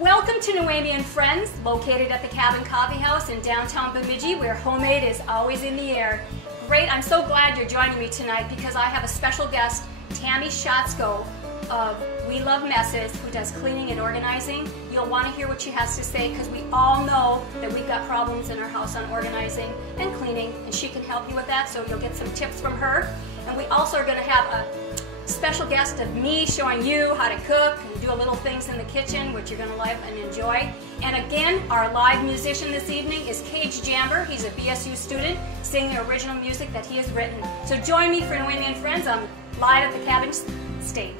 Welcome to Noemi and Friends, located at the Cabin Coffee House in downtown Bemidji, where homemade is always in the air. Great, I'm so glad you're joining me tonight because I have a special guest, Tammy Schatzko of We Love Messes, who does cleaning and organizing. You'll want to hear what she has to say because we all know that we've got problems in our house on organizing and cleaning, and she can help you with that, so you'll get some tips from her. And we also are going to have a special guest of me showing you how to cook and do little things in the kitchen, which you're going to love and enjoy. And again, our live musician this evening is Cage Jamber. He's a BSU student singing the original music that he has written. So join me for Noemi and Friends. I'm live at the Cabin stage.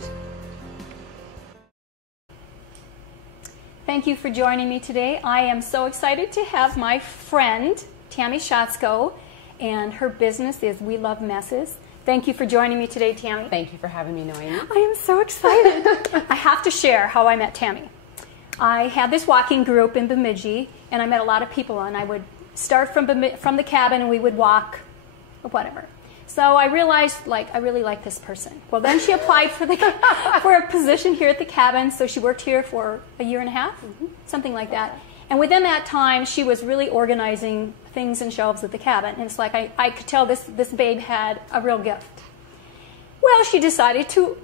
Thank you for joining me today. I am so excited to have my friend, Tammy Schatzko, and her business is We Love Messes. Thank you for joining me today, Tammy. Thank you for having me, Noemi. I am so excited. I have to share how I met Tammy. I had this walking group in Bemidji, and I met a lot of people, and I would start from the cabin, and we would walk, or whatever. So I realized, like, I really like this person. Well, then she applied for a position here at the cabin, so she worked here for a year and a half, something like that. And within that time, she was really organizing things and shelves at the cabin. And it's like I could tell this babe had a real gift. Well, she decided to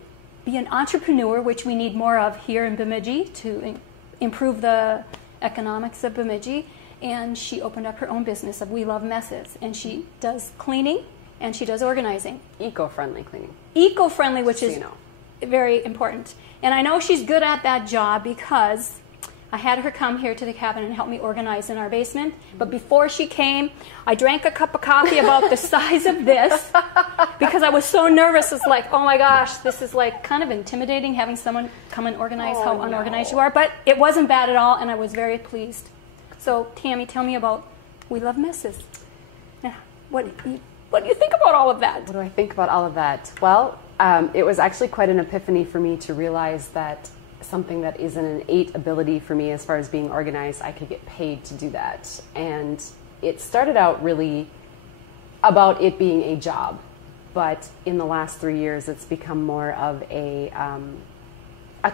be an entrepreneur, which we need more of here in Bemidji to improve the economics of Bemidji. And she opened up her own business of We Love Messes. And she does cleaning and she does organizing. Eco-friendly cleaning. Eco-friendly, which is very important. And I know she's good at that job because I had her come here to the cabin and help me organize in our basement. But before she came, I drank a cup of coffee about the size of this because I was so nervous. It's like, oh my gosh, this is like kind of intimidating having someone come and organize how unorganized you are. But it wasn't bad at all, and I was very pleased. So, Tammy, tell me about We Love Messes. Yeah, what do you think about all of that? What do I think about all of that? Well, it was actually quite an epiphany for me to realize that something that is an innate ability for me as far as being organized, I could get paid to do that. And it started out really about it being a job, but in the last 3 years it's become more of a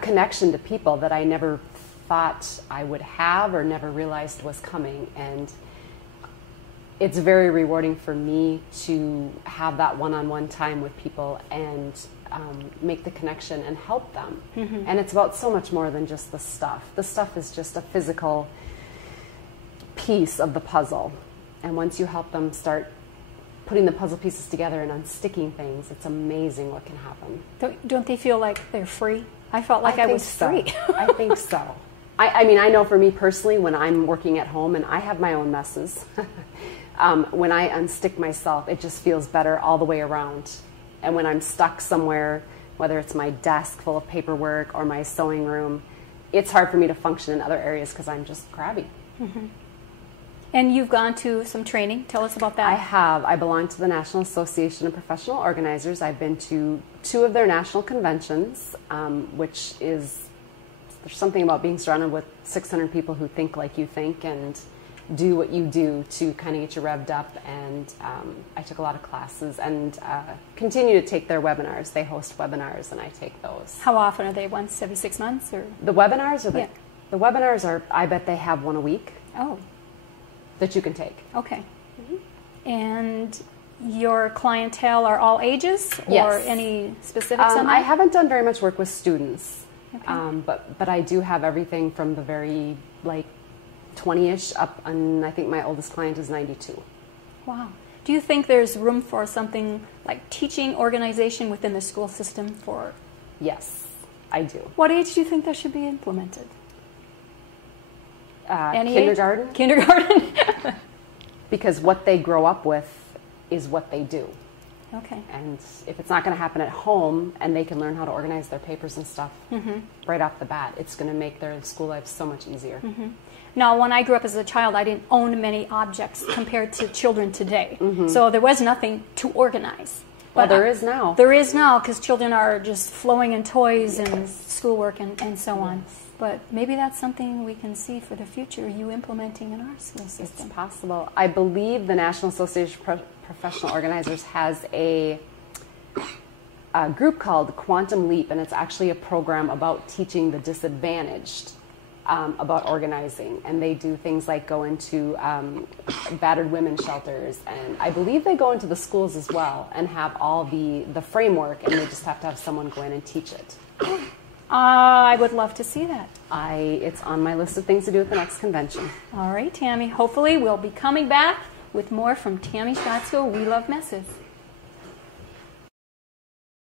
connection to people that I never thought I would have or never realized was coming. And it's very rewarding for me to have that one-on-one time with people and make the connection and help them. And it's about so much more than just the stuff. The stuff is just a physical piece of the puzzle. And once you help them start putting the puzzle pieces together and unsticking things, it's amazing what can happen. Don't they feel like they're free? I felt like I was free. I think so. I mean, I know for me personally, when I'm working at home and I have my own messes, when I unstick myself, it just feels better all the way around. And when I'm stuck somewhere, whether it's my desk full of paperwork or my sewing room, it's hard for me to function in other areas because I'm just crabby. And you've gone to some training. Tell us about that. I have. I belong to the National Association of Professional Organizers. I've been to 2 of their national conventions, which is, there's something about being surrounded with 600 people who think like you think and do what you do to kind of get you revved up. And I took a lot of classes and continue to take their webinars. They host webinars and I take those. How often are they? Once every 6 months? Or the webinars are the webinars are, I bet they have one a week. Oh, that you can take. Okay. And your clientele are all ages or yes. Any specifics on that? I haven't done very much work with students, okay. But I do have everything from the very like 20-ish up, and I think my oldest client is 92. Wow. Do you think there's room for something like teaching organization within the school system for? Yes, I do. What age do you think that should be implemented? Kindergarten. Kindergarten. Because what they grow up with is what they do. Okay. And if it's not going to happen at home and they can learn how to organize their papers and stuff right off the bat, it's going to make their school life so much easier. Now, when I grew up as a child, I didn't own many objects compared to children today. So there was nothing to organize. Well, there is now. There is now because children are just flowing in toys and schoolwork and so on. But maybe that's something we can see for the future, you implementing in our school system. It's possible. I believe the National Association of Professional Organizers has a group called Quantum Leap, and it's actually a program about teaching the disadvantaged about organizing, and they do things like go into battered women's shelters, and I believe they go into the schools as well and have all the framework, and they just have to have someone go in and teach it. I would love to see that. It's on my list of things to do at the next convention. All right, Tammy. Hopefully we'll be coming back with more from Tammy Schatsko. We love messes.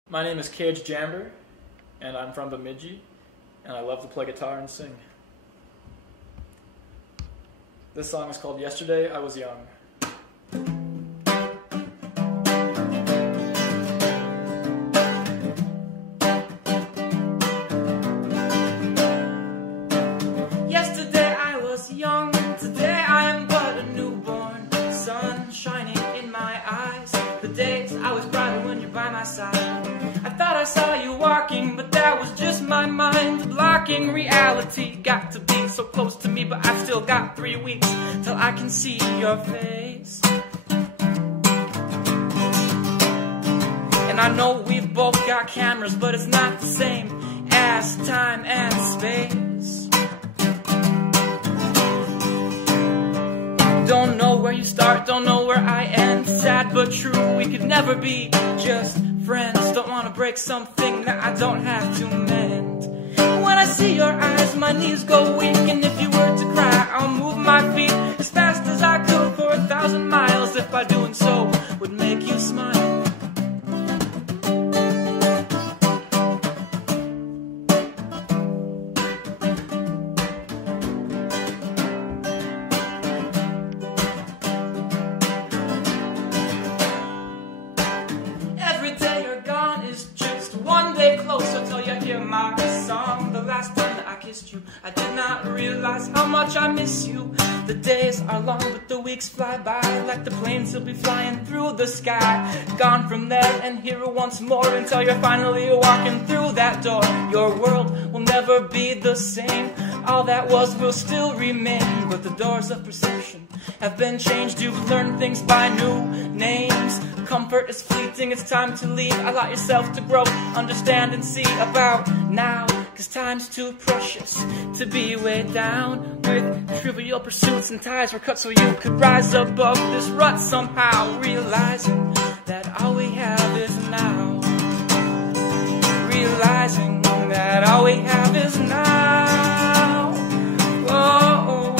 My name is Cage Jamber, and I'm from Bemidji, and I love to play guitar and sing. This song is called Yesterday I Was Young. Yesterday I was young, today I am but a newborn. Sun shining in my eyes, the days I was brighter when you're by my side. I thought I saw you walking, but that was just my mind blocking reality. Got to be so close to me, but I've still got 3 weeks till I can see your face. And I know we've both got cameras, but it's not the same as time and space. Don't know where you start, don't know where I end. Sad but true, we could never be just friends. Don't want to break something that I don't have to mend. When I see your eyes, my knees go weak, and if you were to cry, I'll move my feet as fast as I could for 1,000 miles, if by doing so would make you smile. You. I did not realize how much I miss you. The days are long, but the weeks fly by like the planes will be flying through the sky. Gone from there and here once more until you're finally walking through that door. Your world will never be the same. All that was will still remain, but the doors of perception have been changed. You've learned things by new names. Comfort is fleeting, it's time to leave. Allow yourself to grow, understand and see about now. 'Cause time's too precious to be weighed down with trivial pursuits, and ties were cut so you could rise above this rut somehow, realizing that all we have is now. Realizing that all we have is now. Oh,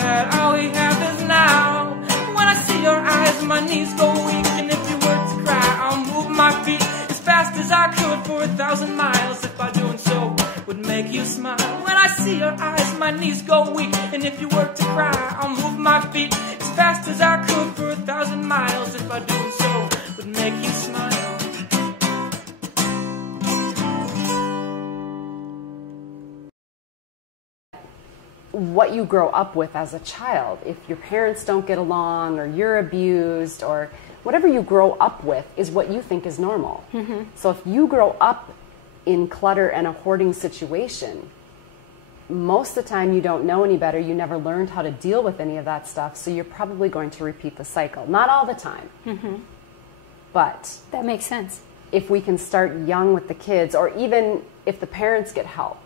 that all we have is now. When I see your eyes, my knees go weak, and if you were to cry, I'll move my feet as fast as I could for 1,000 miles, if by doing so would make you smile. When I see your eyes, my knees go weak, and if you were to cry, I'll move my feet as fast as I could for 1,000 miles, if by doing so would make you smile. What you grow up with as a child, if your parents don't get along, or you're abused, or whatever you grow up with is what you think is normal. Mm-hmm. So if you grow up in clutter and a hoarding situation, most of the time you don't know any better. You never learned how to deal with any of that stuff, so you're probably going to repeat the cycle. Not all the time, mm-hmm. but that makes sense. If we can start young with the kids, or even if the parents get help,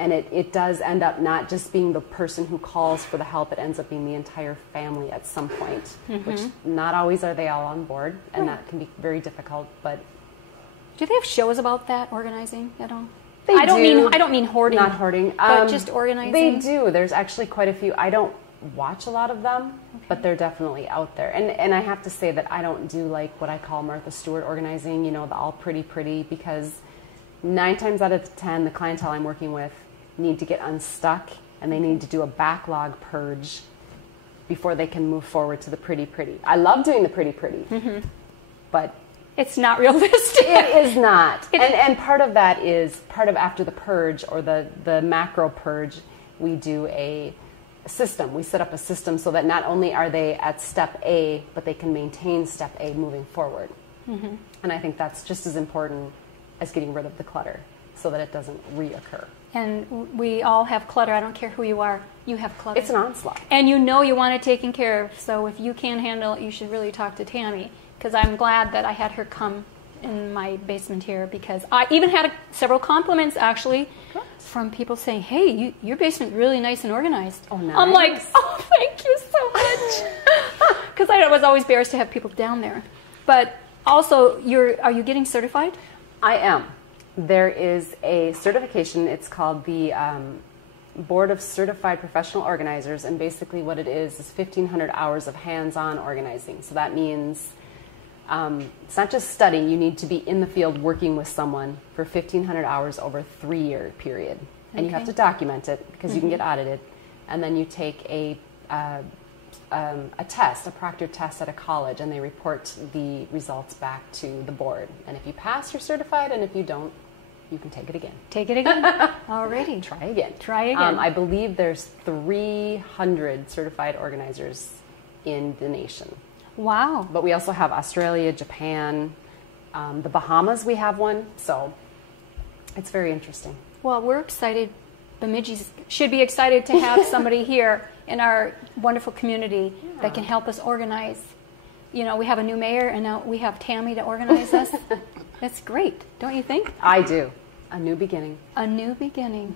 and it does end up not just being the person who calls for the help, it ends up being the entire family at some point, mm-hmm. which not always are they all on board, and right. that can be very difficult. But do they have shows about that, organizing at all? I don't mean hoarding. Not hoarding. But just organizing. They do. There's actually quite a few. I don't watch a lot of them, okay. but they're definitely out there. And I have to say that I don't do like what I call Martha Stewart organizing, you know, the all pretty, because 9 times out of 10, the clientele I'm working with need to get unstuck, and they need to do a backlog purge before they can move forward to the pretty. I love doing the pretty, mm-hmm. but it's not realistic. It is not. And part of that is part of after the purge, or the macro purge, we do a system. We set up a system so that not only are they at step A, but they can maintain step A moving forward. Mm-hmm. And I think that's just as important as getting rid of the clutter, so that it doesn't reoccur. And we all have clutter. I don't care who you are. You have clutter. It's an onslaught. And you know you want it taken care of. So if you can't handle it, you should really talk to Tammy. Because I'm glad that I had her come in my basement here. Because I even had several compliments, actually. from people saying, hey, your basement really nice and organized. Oh, nice. I'm like, oh, thank you so much. Because I was always embarrassed to have people down there. But also, are you getting certified? I am. There is a certification. It's called the Board of Certified Professional Organizers, and basically what it is 1,500 hours of hands-on organizing. So that means it's not just studying. You need to be in the field working with someone for 1,500 hours over a 3-year period. And you have to document it because you can get audited. And then you take a test, a proctored test at a college, and they report the results back to the board. And if you pass, you're certified, and if you don't, you can take it again. Take it again. Alrighty. Try again. Try again. I believe there's 300 certified organizers in the nation. Wow. But we also have Australia, Japan, the Bahamas, we have one. So it's very interesting. Well, we're excited. Bemidji should be excited to have somebody here in our wonderful community that can help us organize. You know, we have a new mayor, and now we have Tammy to organize us. That's great, don't you think? I do. A new beginning. A new beginning.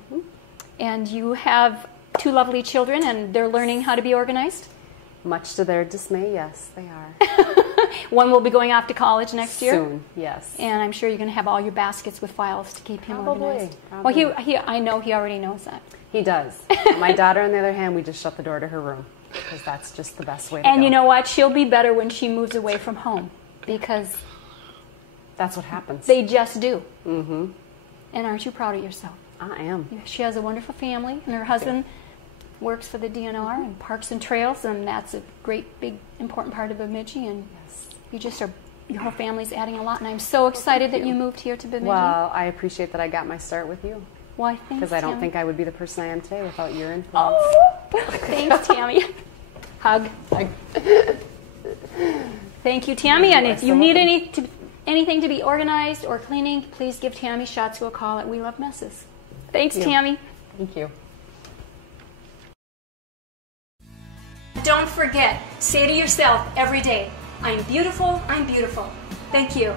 And you have 2 lovely children, and they're learning how to be organized? Much to their dismay, yes, they are. One will be going off to college next year? Soon, yes. And I'm sure you're going to have all your baskets with files to keep him organized. Probably. Well, I know he already knows that. He does. My daughter, on the other hand, we just shut the door to her room because that's just the best way to go. And you know what? She'll be better when she moves away from home because that's what happens. they just do. Mm-hmm. And aren't you proud of yourself? I am. She has a wonderful family, and her husband works for the DNR and Parks and Trails, and that's a great, big, important part of Bemidji. And you just are, your whole family's adding a lot, and I'm so excited that you moved here to Bemidji. Well, I appreciate that I got my start with you. Why, thanks, because I don't Tammy. think I would be the person I am today without your influence. Oh, thanks, Tammy. Hug. Thank you, Tammy. And if you need anything to be organized or cleaning, please give Tammy Schatzu a call at We Love Messes. Thanks, Tammy. Thank you. Don't forget, say to yourself every day, I'm beautiful, I'm beautiful. Thank you.